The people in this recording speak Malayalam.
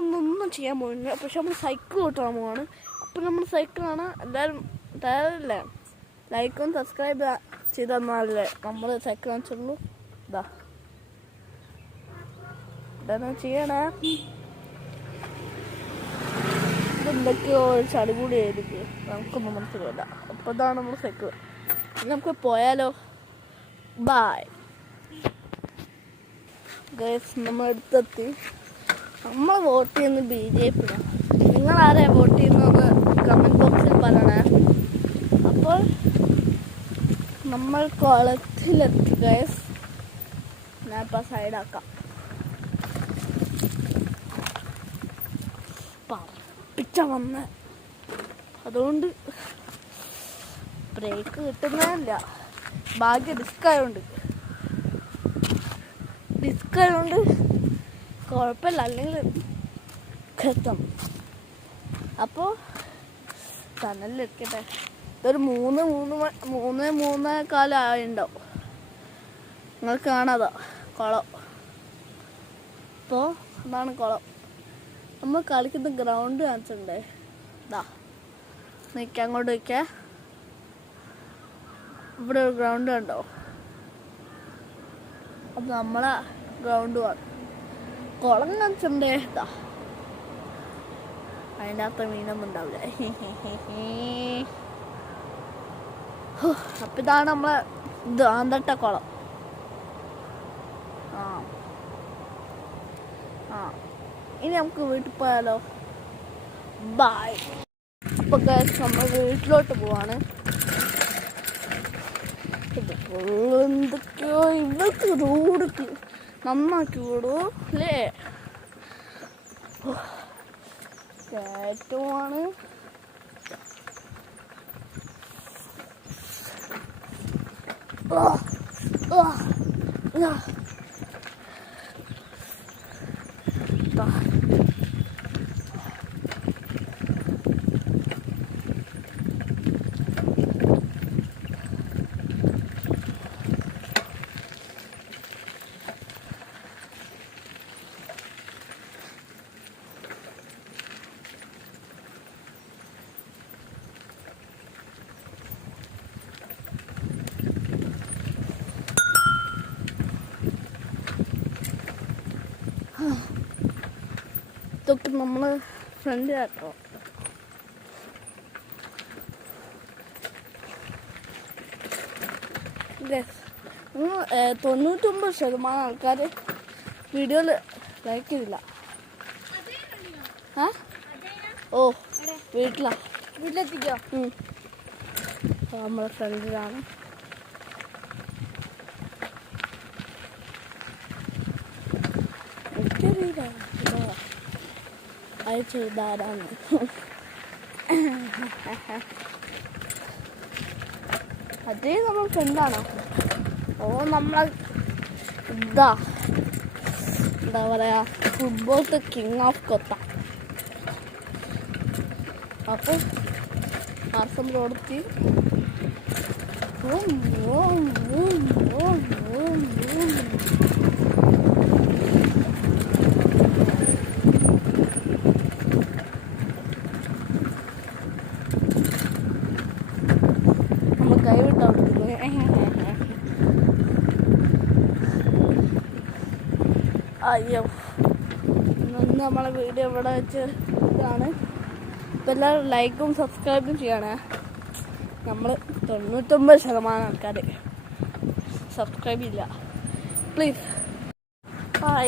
നമ്മളൊന്നും ചെയ്യാൻ പോകുന്നില്ല. പക്ഷെ നമ്മൾ സൈക്കിൾ ഓട്ടാൻ പോവാണ്. അപ്പം നമ്മൾ സൈക്കിളാണ്. എല്ലാവരും തയ്യാറല്ലേ? ലൈക്കും സബ്സ്ക്രൈബ് ചെയ്ത് തന്നാലല്ലേ നമ്മൾ സൈക്കിൾ കാണിച്ചുള്ളൂ. എന്താണ് ചെയ്യണേ? ഇതെന്തൊക്കെയോ ചടികൂടി ആയിരിക്കും, നമുക്കൊന്നും മനസ്സിലാവില്ല. അപ്പോൾ ഇതാണ് നമ്മൾ സൈക്കിൾ. നമുക്ക് പോയാലോ? Bye guys. നമ്മൾ അടുത്തെത്തി. നമ്മൾ വോട്ട് ചെയ്യുന്നത് BJP. നിങ്ങളാരെ വോട്ട് ചെയ്യുന്നത് കമൻറ്റ് ബോക്സിൽ പറയണേ. അപ്പോൾ നമ്മൾ കുളത്തിലെത്തി ഗൈസ്. ഞാൻ ഇപ്പം സൈഡാക്കാം. പറപ്പിച്ച വന്ന്, അതുകൊണ്ട് ബ്രേക്ക് കിട്ടുന്നതല്ല. ഭാഗ്യ ഡിസ്ക് ആയതുകൊണ്ട് കുഴപ്പമില്ല, അല്ലെങ്കിൽ എത്തും. അപ്പോൾ ടനലിലെത്തിക്കട്ടെ. ഇതൊരു 3:45 ആയിട്ടുണ്ടാവും. നിങ്ങൾ കാണാതാ കുളം. അപ്പോൾ അതാണ് കുളം. നമ്മൾ കളിക്കുന്ന ഗ്രൗണ്ട് കാണിച്ചിട്ടുണ്ടേ. നിൽക്കാം, അങ്ങോട്ട് നിൽക്കാം. ഇവിടെ ഒരു ഗ്രൗണ്ട് കണ്ടോ? അത് നമ്മളെ ഗ്രൗണ്ട് കുളം കാണിച്ചിട്ടുണ്ടേ. അതിൻ്റെ അകത്ത് മീനൊന്നും ഉണ്ടാവില്ല. അപ്പം ഇതാണ് നമ്മളെ ആന്തട്ട കുളം. ഇനി നമുക്ക് വീട്ടിൽ പോയാലോ? ബായ്. അപ്പോൾ നമ്മൾ വീട്ടിലോട്ട് പോവാണ്. എന്തൊക്കെയോ ഇവർക്ക് റോഡ് നന്നാക്കി വിടൂ അല്ലേ? കയറ്റമാണ്. ഇതൊക്കെ നമ്മൾ ഫ്രണ്ട് കേട്ടോ. 99% ആൾക്കാർ വീഡിയോയിൽ ലൈക്ക് ചെയ്തില്ല. ഓ വീട്ടിലെത്തിക്കോ? നമ്മളെ ഫ്രണ്ടിലാണ്. അയച്ചെഴുതാരാണ്. അതേ നമ്മൾ ഫ്രണ്ടാണോ? ഓ നമ്മളെ എന്താ പറയാ, ഫുട്ബോളത്തെ കിങ് ഓഫ് കൊത്ത. അപ്പോൾ മാസം കൊടുത്തി കൈവിട്ടാ അയ്യോ. ഇന്ന് നമ്മളെ വീഡിയോ ഇവിടെ വെച്ച് ഇതാണ്. ഇപ്പം എല്ലാവരും ലൈക്കും സബ്സ്ക്രൈബും ചെയ്യണേ. നമ്മൾ 99% ആൾക്കാർ സബ്സ്ക്രൈബ് ഇല്ല. പ്ലീസ്. ബൈ.